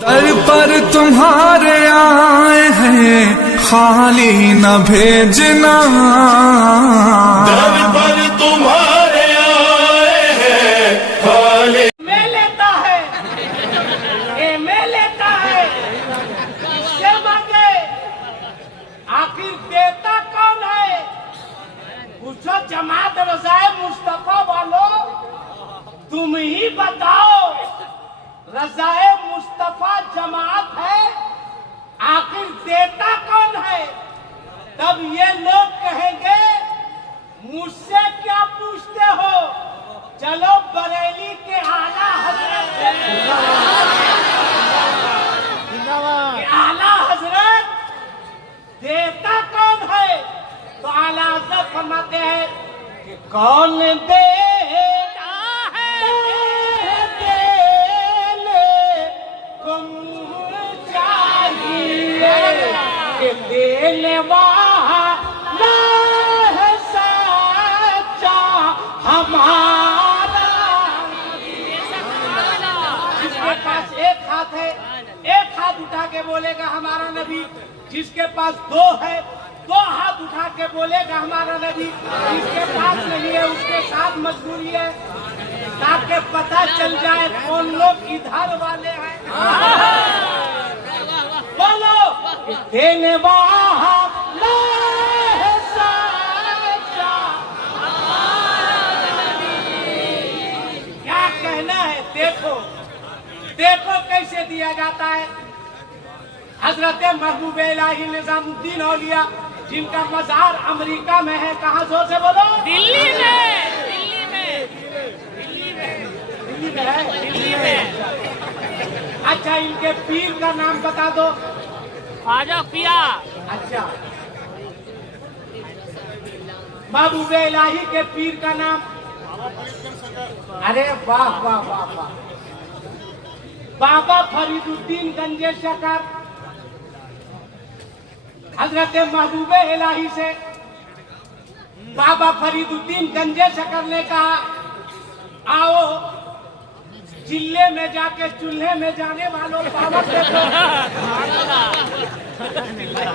दर पर तुम्हारे आए हैं खाली न भेजना, दर पर तुम्हारे आए हैं खाली मैं लेता है, ये मैं लेता है, इससे मांगे आखिर देता कौन है? पूछो जमात रज़ाए मुस्तफा वालों, तुम ही बताओ। रज़ाए मुस्तफा जमात है, आखिर देता कौन है? तब ये लोग कहेंगे मुझसे क्या पूछते हो, चलो बरेली के आला हजरत से आला हजरत देता कौन है? तो आला हजरत फरमाते हैं कि कौन देता है, देने को चाहिए कि देने वाला है सच्चा हमारा। जिसके पास एक हाथ है, एक हाथ उठा के बोलेगा हमारा नबी। जिसके पास दो है, दो हाथ उठा के बोलेगा हमारा नबी। जिसके पास नहीं है उसके साथ मजबूरी है, ताकि पता चल जाए कौन लोग इधर वाले हैं। बोलो देने वाला है सच्चा। क्या कहना है? देखो देखो कैसे दिया जाता है। हजरत महबूब इलाही निजामुद्दीन औलिया, जिनका मजार अमेरिका में है। कहाँ? जोर से बोलो। दिल्ली में, दिल्ली में, दिल्ली में, दिल्ली में है, दिल्ली में। अच्छा, इनके पीर का नाम बता दो। ख्वाजा पिया। अच्छा, महबूब इलाही के पीर का नाम? अरे वाह वाह वाह वाह, बाबा फरीदुद्दीन गंजे शकर। हजरत महबूब इलाही से बाबा फरीदुद्दीन गंजे शकर ने कहा, आओ जिले में जाके चूल्हे में जाने वालों पावर देखो,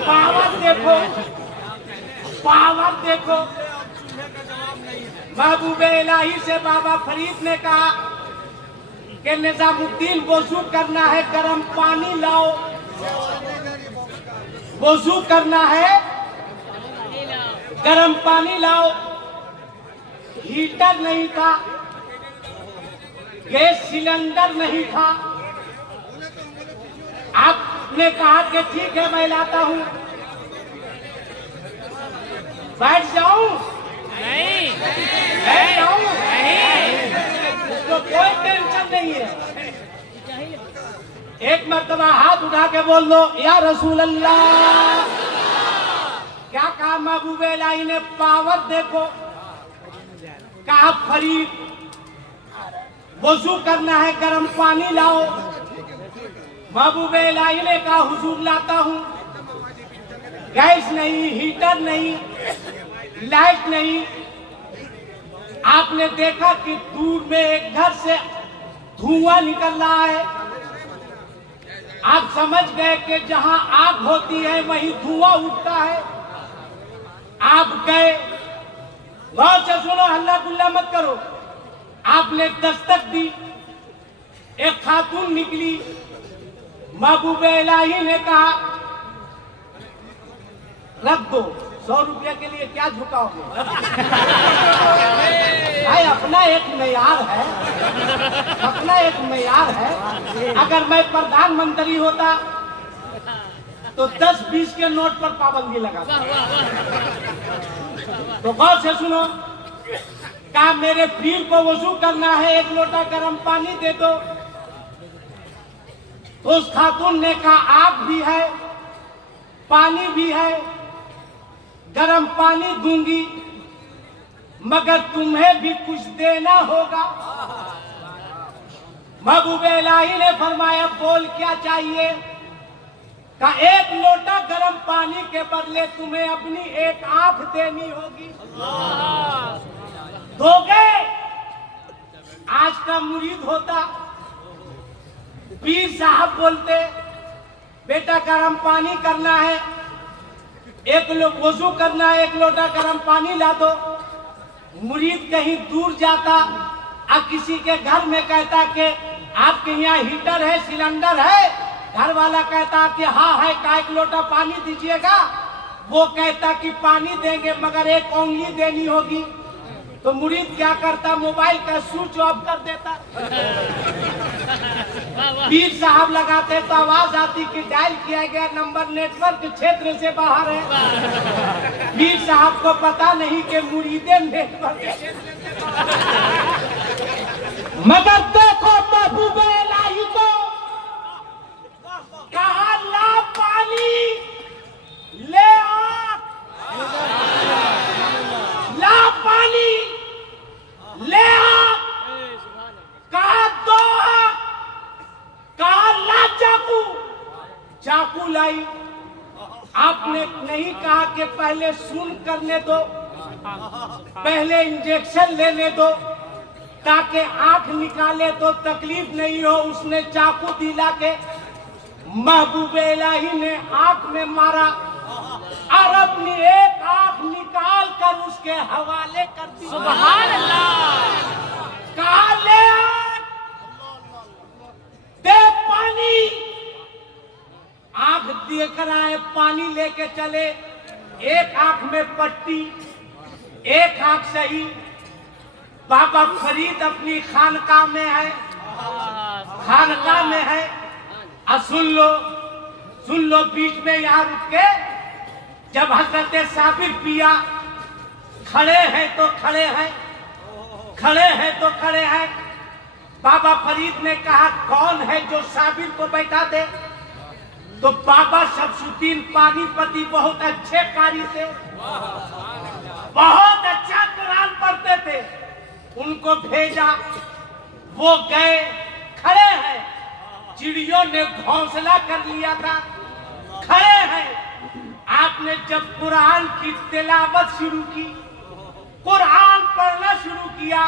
पावर देखो, पावर देखो। महबूब इलाही से बाबा फरीद ने कहा कि निजामुद्दीन वजू करना है, गर्म पानी लाओ। वजू करना है, गर्म पानी लाओ। हीटर नहीं था, गैस सिलेंडर नहीं था। आपने कहा कि ठीक है मैं लाता हूं। बैठ जाऊं? नहीं, बैठ जाऊं? नहीं, उसको कोई टेंशन नहीं है। एक मर्तबा हाथ उठा के बोल दो, या रसूल अल्लाह। क्या कहा महबूब इलाही ने? पावर देखो। कहा फरीद वजू करना है, गर्म पानी लाओ। महबूब इलाही ने कहा हुजूर लाता हूं। गैस नहीं, हीटर नहीं, लाइट नहीं। आपने देखा कि दूर में एक घर से धुआं निकल रहा है। आप समझ गए कि जहां आग होती है वहीं धुआं उठता है। आप गए, गौर से सुनो, हल्ला गुल्ला मत करो। आपने दस्तक दी, एक खातून निकली। महबूब इलाही ने कहा रख दो। 100 रुपया के लिए क्या झुकाओगे? भाई अपना एक मेयार है, अपना एक मेयार है। अगर मैं प्रधानमंत्री होता तो 10-20 के नोट पर पाबंदी लगाता। तो गौर से सुनो। कहा मेरे पीर को वजू करना है, एक लोटा गर्म पानी दे दो। तो उस खातून ने कहा आग भी है, पानी भी है, गर्म पानी दूंगी, मगर तुम्हें भी कुछ देना होगा। महबूब इलाही ने फरमाया बोल क्या चाहिए? का एक लोटा गर्म पानी के बदले तुम्हें अपनी एक आंख देनी होगी। दोगे? आज का मुरीद होता पीर साहब बोलते बेटा गर्म पानी करना है, एक लोग वजू करना है, एक लोटा गर्म पानी ला दो। मुरीद कहीं दूर जाता और किसी के घर में कहता कि आपके यहाँ हीटर है, सिलेंडर है, घर वाला कहता कि हाँ है, का एक लोटा पानी दीजिएगा। वो कहता कि पानी देंगे मगर एक उंगली देनी होगी। तो मुरीद क्या करता, मोबाइल का स्विच ऑफ कर देता। पीर साहब लगाते तो आवाज आती कि डायल किया गया नंबर नेटवर्क क्षेत्र से बाहर है। पीर साहब को पता नहीं कि मुरीदे नेटवर्क मगर देखो महबूबे इलाही को कहा ला पानी ले आ, ला पानी ले आ, कहा दो, कहा ला चाकू, चाकू लाई। आपने नहीं कहा कि पहले सुन करने दो, पहले इंजेक्शन लेने दो ताकि आंख निकाले तो तकलीफ नहीं हो। उसने चाकू दिला के महबूबे इलाही ने आंख में मारा और अपनी एक आंख निकाल कर उसके हवाले कर दी। सुभान अल्लाह। कहा ले आ, दे पानी। आंख देकर आए, पानी लेके चले। एक आंख में पट्टी, एक आंख सही। बाबा फरीद अपनी खानकाह में है, खानकाह में है। और सुन लो बीच में यहाँ रुक के जब हजरत साबिर पिया खड़े हैं तो खड़े हैं, खड़े हैं तो खड़े हैं। बाबा फरीद ने कहा कौन है जो साबिर को बैठा दे। तो बाबा शमसुद्दीन पानीपती बहुत अच्छे कारी थे, बहुत अच्छा कुरान पढ़ते थे। उनको भेजा, वो गए, खड़े हैं। चिड़ियों ने घोंसला कर लिया था, खड़े हैं। आपने जब कुरान की तिलावत शुरू की, कुरान पढ़ना शुरू किया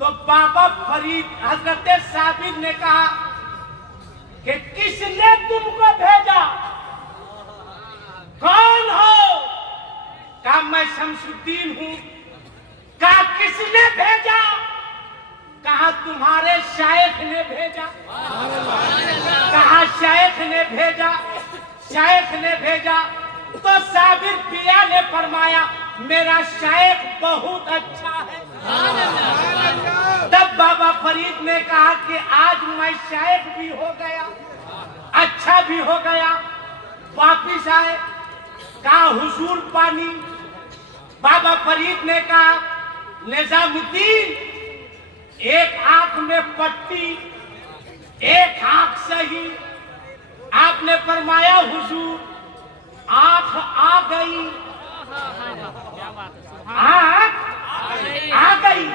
तो बाबा फरीद हजरत साबिर ने कहा कि किसने तुमको भेजा, कौन हो? कहा मैं शमसुद्दीन हूं। कहा किसने भेजा? कहा तुम्हारे शायख ने भेजा। कहा शायख ने भेजा, शायख ने भेजा। तो साबिर पिया ने फरमाया मेरा शायख बहुत अच्छा है। तब बाबा फरीद ने कहा कि आज मैं शायख भी हो गया, अच्छा भी हो गया। वापिस आए, कहा हुजूर पानी। बाबा फरीद ने कहा निजामुद्दीन एक आंख में पट्टी, एक आंख सही। आपने फरमाया हुजूर आंख आ गई, आंख आ गई।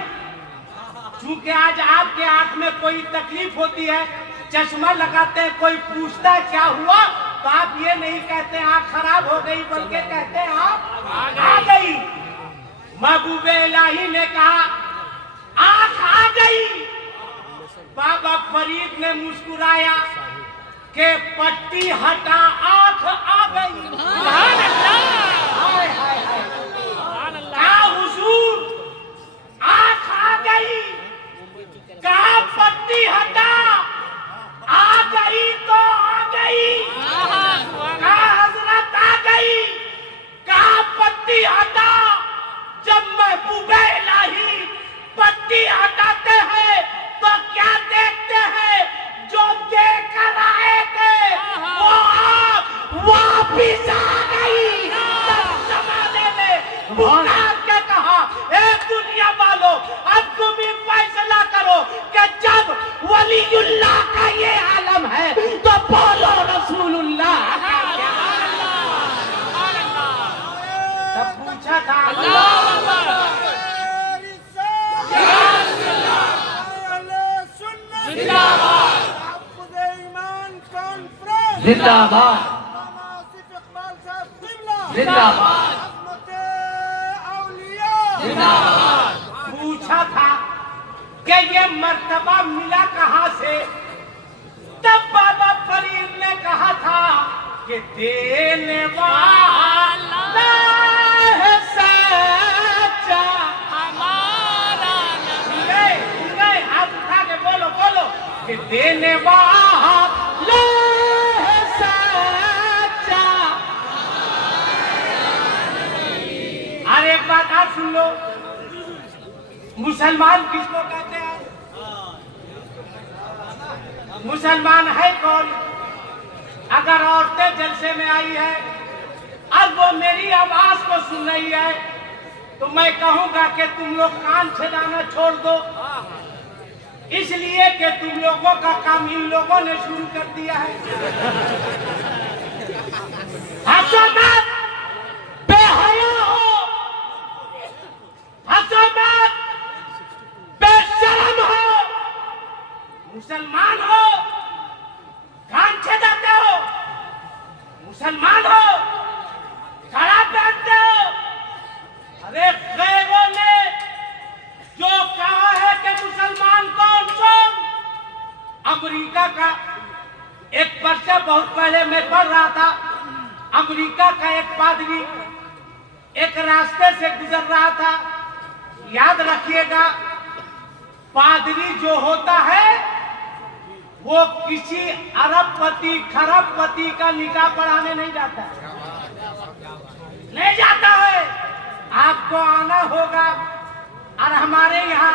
चूंकि आज आपके आंख में कोई तकलीफ होती है, चश्मा लगाते हैं, कोई पूछता है क्या हुआ, तो आप ये नहीं कहते आंख खराब हो गई, बल्कि कहते हैं आंख आ गई। महबूबे इलाही ने कहा आंख आ गई। बाबा फरीद ने मुस्कुराया कि पट्टी हटा, आंख आ गई। सुभान अल्लाह। हाय हाय हाय। कहा हुजूर आंख आ गई। कहा पट्टी हटा, आ गई तो आ गई। कहा हजरत आ गई। कहा पट्टी हटा। जब महबूबे इलाही पट्टी हटाते हैं तो क्या देखते हैं? जो देकर आए थे वो वापिस आ गई। जमाने में पुकार के कहा ए दुनिया वालों, अब तुम ही फैसला करो कि जब वलीउल्लाह का ये आलम है तो बोलो रसूलुल्लाह। तब पूछा था जिंदाबाद, जिंदाबाद, जिंदाबाद। पूछा था कि ये मर्तबा मिला कहां से? तब बाबा फरीद ने कहा था कि देने वाला है सच्चा हमारा नबी। गए हाथ उठा के बोलो बोलो कि देने वाला है सच्चा। अरे एक बात आप सुन लो, मुसलमान किसको कहते हैं? मुसलमान है कौन? अगर औरतें जलसे में आई है और वो मेरी आवाज को सुन रही है तो मैं कहूंगा कि तुम लोग कान छेदाना छोड़ दो, इसलिए कि तुम लोगों का काम इन लोगों ने शुरू कर दिया है। हंसो मत, बेहया हो, हंसो मत, बेशरम हो, मुसलमान हो, कान छेदाते हो, मुसलमान हो, कड़ा पहनते हो। अरे गैरों ने जो कहा है कि मुसलमान कौन कौन, अमेरिका का एक पर्चा बहुत पहले मैं पढ़ रहा था, अमेरिका का एक पादरी एक रास्ते से गुजर रहा था। याद रखिएगा, पादरी जो होता है वो किसी अरबपति खरबपति का निकाह पढ़ाने नहीं जाता है, नहीं जाता है। आपको आना होगा। और हमारे यहाँ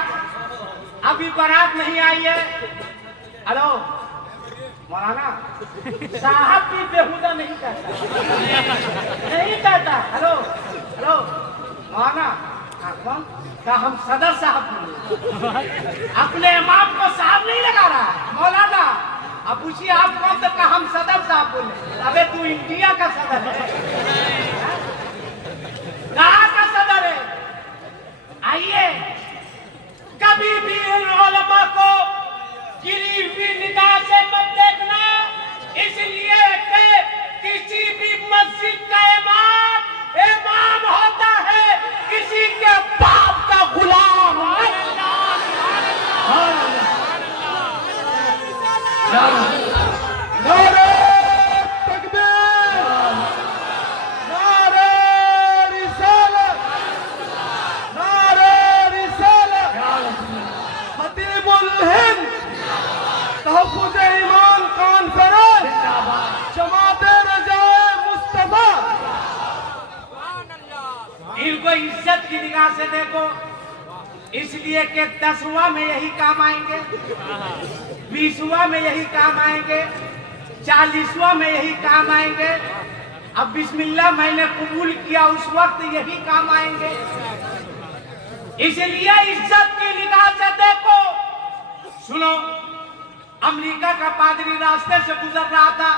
अभी बारात नहीं आई है। हेलो मौलाना साहब भी बेहुदा नहीं कहता, नहीं कहता। हेलो हेलो मौलाना कौन का? हम सदर साहब बोले, अपने इमाम को साहब नहीं लगा रहा है मौलाना। अब पूछिए आप कौन? तो का हम सदर साहब बोले। अबे तू इंडिया का सदर है, कहाँ का सदर है? आइए, कभी भी इन उलमा को गिरी हुई निगाह से मत देखना, इसलिए कि किसी भी मस्जिद का इमाम होता है किसी के बाप का गुलाम। नारे तकबीर, नारे रिसालत, नारे रिसालत। खतीबुल हिंद तहफ़्फ़ुज़ ईमान कॉन्फ्रेंस, जमाते रजाए मुस्तफा। इनको इज्जत की निगाह से देखो, इसलिए कि 10वां में यही काम आएंगे, 20वां में यही काम आएंगे, 40वां में यही काम आएंगे। अब बिस्मिल्लाह मैंने कबूल किया उस वक्त यही काम आएंगे। इसलिए इज्जत की निगाह से देखो। सुनो, अमेरिका का पादरी रास्ते से गुजर रहा था,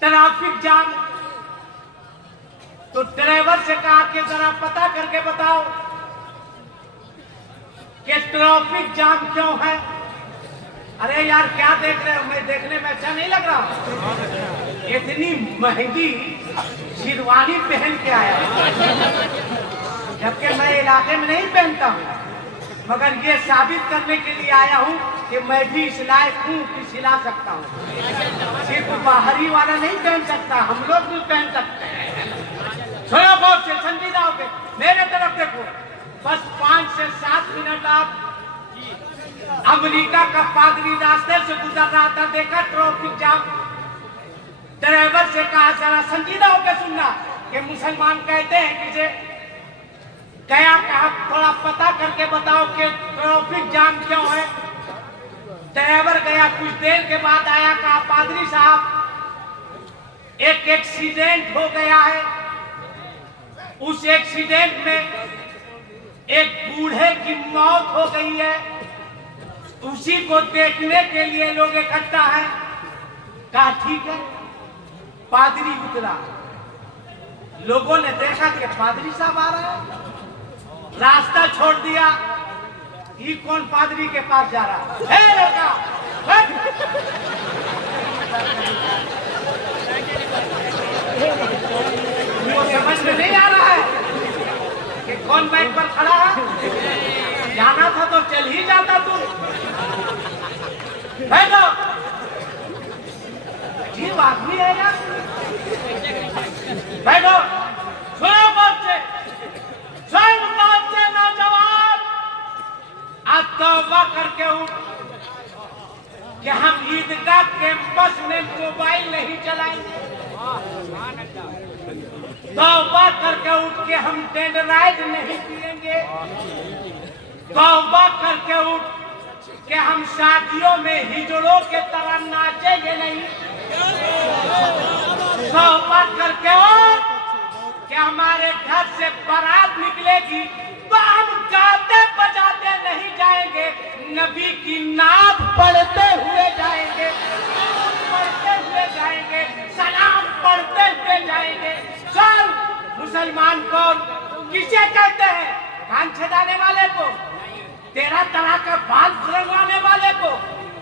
ट्रैफिक जाम। तो ड्राइवर से कहा कि जरा पता करके बताओ कि ट्रैफिक जाम क्यों है। अरे यार क्या देख रहे हो? मैं देखने में अच्छा नहीं लग रहा? इतनी महंगी शेरवानी पहन के आया, जबकि मैं इलाके में नहीं पहनता हूँ, मगर ये साबित करने के लिए आया हूँ कि मैं भी इस लायक हूँ कि सिला सकता हूँ। सिर्फ बाहरी वाला नहीं पहन सकता, हम लोग भी पहन सकते हैं। सुनो बहुत से संजीदा होके मेरे तरफ देखो। बस 5 से 7 मिनट आप अमेरिका का पादरी रास्ते से गुजर रहा था, देखा ट्रैफिक जाम। ड्राइवर से कहा जरा संजीदा होकर सुनना कि मुसलमान कहते हैं कि जे गया कहा थोड़ा पता करके बताओ कि ट्रैफिक जाम क्यों है। ड्राइवर गया, कुछ देर के बाद आया, कहा पादरी साहब एक एक्सीडेंट हो गया है। उस एक्सीडेंट में एक बूढ़े की मौत हो गई है, उसी को देखने के लिए लोग इकट्ठा हैं। कहा ठीक है। पादरी उतरा, लोगों ने देखा कि पादरी साहब आ रहा है, रास्ता छोड़ दिया। ये कौन पादरी के पास जा रहा है? हे लड़का, समझ में नहीं आ रहा है कि कौन बाइक पर खड़ा है? जाना था तो चल ही जाता तू। बैठो। अजीब आदमी है यार। बैठो, सुनो बच्चे, सुन बच्चे नौजवान, आज तौबा करके उठ कि हम ईदगाह कैंपस में मोबाइल नहीं चलाएंगे। तौबा करके उठ के हम डेंडराइट नहीं पिएंगे। तौबा करके उठ कि हम शादियों में हिजड़ों के तरह नाचेंगे नहीं। तौबा करके उठ कि हमारे घर से बारात निकलेगी तो हम गाते बजाते नहीं जाएंगे, नबी की नाम पढ़ते हुए जाएंगे, पढ़ते हुए जाएंगे, सलाम पढ़ते हुए जाएंगे। चल, मुसलमान कौन किसे कहते हैं? कान छेदाने वाले को, 13 तरह का बाल रंगवाने वाले को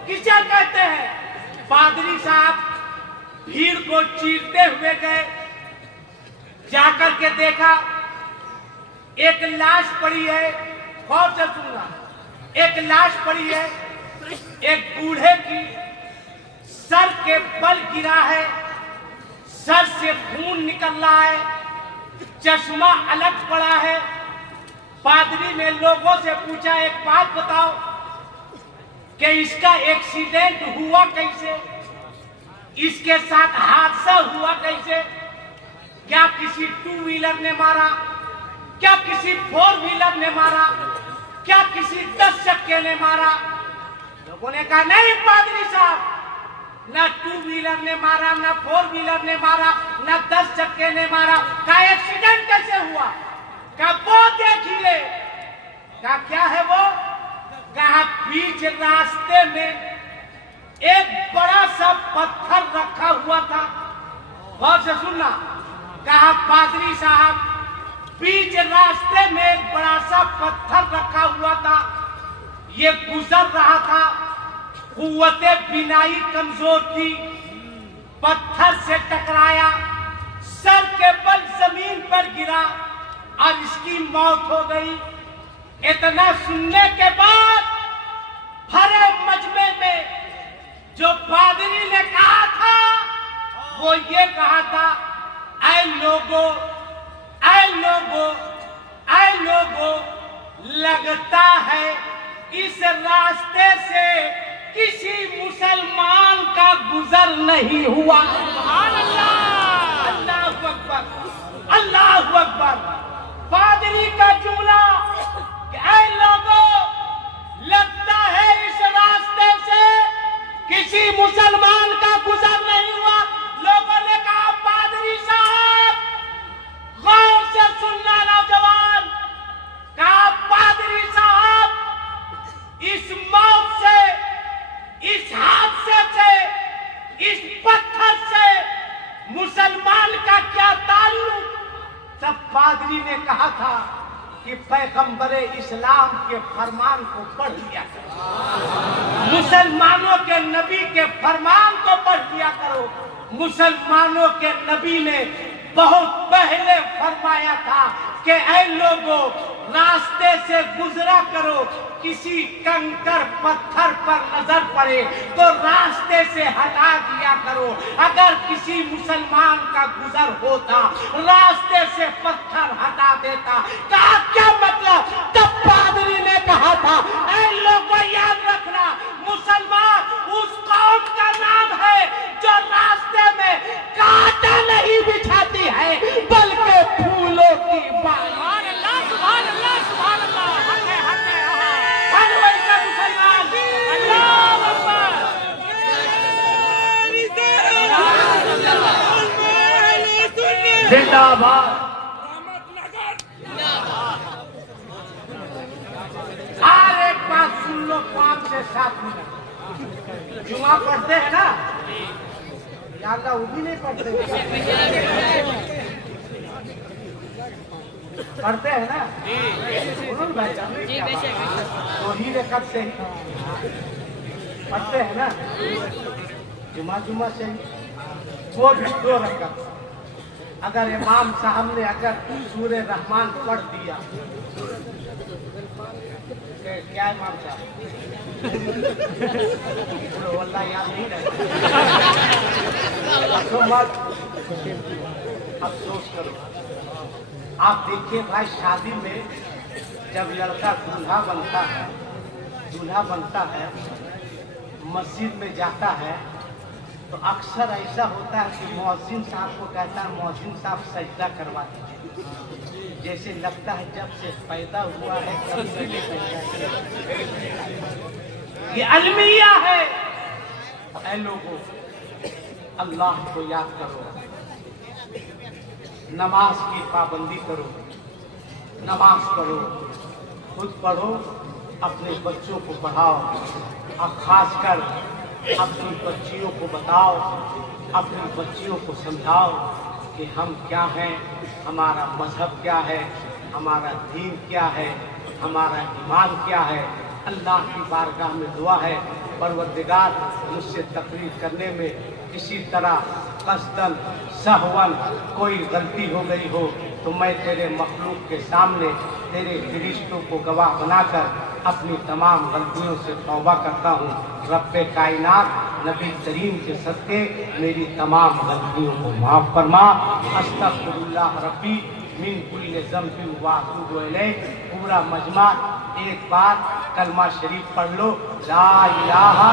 किसे कहते हैं? पादरी साहब भीड़ को चीरते हुए गए, जाकर के देखा एक लाश पड़ी है। गौर से सुनना, एक लाश पड़ी है, एक बूढ़े की सर के बल गिरा है, सर से खून निकल रहा है, चश्मा अलग पड़ा है। पादरी ने लोगों से पूछा, एक बात बताओ कि इसका एक्सीडेंट हुआ कैसे, इसके साथ हादसा हुआ कैसे? क्या किसी 2 व्हीलर ने मारा? क्या किसी 4 व्हीलर ने मारा? क्या किसी 10 चक्के ने मारा? लोगों ने कहा नहीं पादरी साहब, ना 2 व्हीलर ने मारा, ना 4 व्हीलर ने मारा, ना 10 चक्के ने मारा। का एक्सीडेंट कैसे हुआ? का वो देखिए। का क्या है वो? कहा बीच रास्ते में एक बड़ा सा पत्थर रखा हुआ था। गौर से सुनना, कहा पादरी साहब बीच रास्ते में एक बड़ा सा पत्थर रखा हुआ था, ये गुजर रहा था, कुव्वते बिनाई कमजोर थी, पत्थर से टकराया, सर के बल जमीन पर गिरा और इसकी मौत हो गई। इतना सुनने के बाद भरे मजमे में जो पादरी ने कहा था वो ये कहा था, ऐ लोगों, ऐ लोगों, ऐ लोगों, लगता है इस रास्ते से किसी मुसलमान का गुजर नहीं हुआ। अल्लाह अकबर, अल्लाह अकबर। पादरी का जुमला, ऐ लोगों, लगता है इस रास्ते से किसी मुसलमान का गुजर नहीं हुआ। लोगों ने कहा पादरी साहब गौर से सुनना नौजवान, कहा पादरी साहब इस मौत से, इस हादसे से, इस पत्थर से मुसलमान का क्या ताल्लुक? तब पादरी ने कहा था कि पैगंबरे इस्लाम के फरमान को पढ़ लिया करो, मुसलमानों के नबी के फरमान को पढ़ लिया करो। मुसलमानों के नबी ने बहुत पहले फरमाया था कि ऐ लोगों, रास्ते से गुजरा करो, किसी कंकर पत्थर पर नजर पड़े तो रास्ते से हटा दिया करो। अगर किसी मुसलमान का गुजर होता, रास्ते से पत्थर हटा देता। कहा क्या मतलब? तब पादरी ने कहा था, ऐ लोगों याद रखना, मुसलमान उस कौम का नाम है जो रास्ते में कांटा नहीं बिछाती है बल्कि फूलों की माला। जिंदाबाद। हर एक बात सुन लो 5 से 7 मिनट। जुमा पढ़ते हैं ना? या अल्लाह वो भी नहीं पढ़ते? पढ़ते हैं ना? तो ही रकत से पढ़ते हैं ना? जुमा से वो भी 2 रकत। अगर इमाम साहब ने अगर सूरे रहमान पढ़ दिया, क्या इमाम साहब वल्लाह याद नहीं रहे तो मत अफसोस करो। आप देखिए भाई, शादी में जब लड़का दूल्हा बनता है, मस्जिद में जाता है, तो अक्सर ऐसा होता है कि मौज़िन साहब को कहता है, मौज़िन साहब सजदा करवा दीजिए। जैसे लगता है जब से पैदा हुआ है तब से ये अलमिया है। ऐ लोगों, अल्लाह को याद करो, नमाज की पाबंदी करो, नमाज पढ़ो, खुद पढ़ो, अपने बच्चों को पढ़ाओ, और खासकर अपनी बच्चियों को बताओ, अपनी बच्चियों को समझाओ कि हम क्या हैं, हमारा मजहब क्या है, हमारा दीन क्या है, हमारा ईमान क्या है। अल्लाह की बारगाह में दुआ है, परवरदिगार मुझसे तकरीर करने में किसी तरह कसदन सहवन कोई गलती हो गई हो तो मैं तेरे मखलूक के सामने तेरे फरिश्तों को गवाह बनाकर अपनी तमाम गलतियों से तौबा करता हूँ। रब्बे कायनात नबी करीम के सदके मेरी तमाम गलतियों को माफ़ फरमा। अस्तगफिरुल्लाह रब्बी मिन कुल्li ज़ंबिन व अतूबु इलैह। पूरा मजमा एक बार कलमा शरीफ पढ़ लो, ला इलाहा,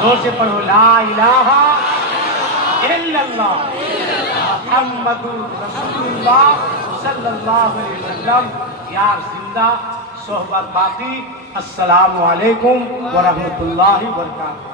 जोर से पढ़ो, ला इलाहा इल्लल्लाह मुहम्मदुर रसूलुल्लाह सल्लल्लाहु अलैहि वसल्लम। यार जिंदा सोहबत बाकी। अस्सलामु अलैकुम व रहमतुल्लाहि व बरकातहू।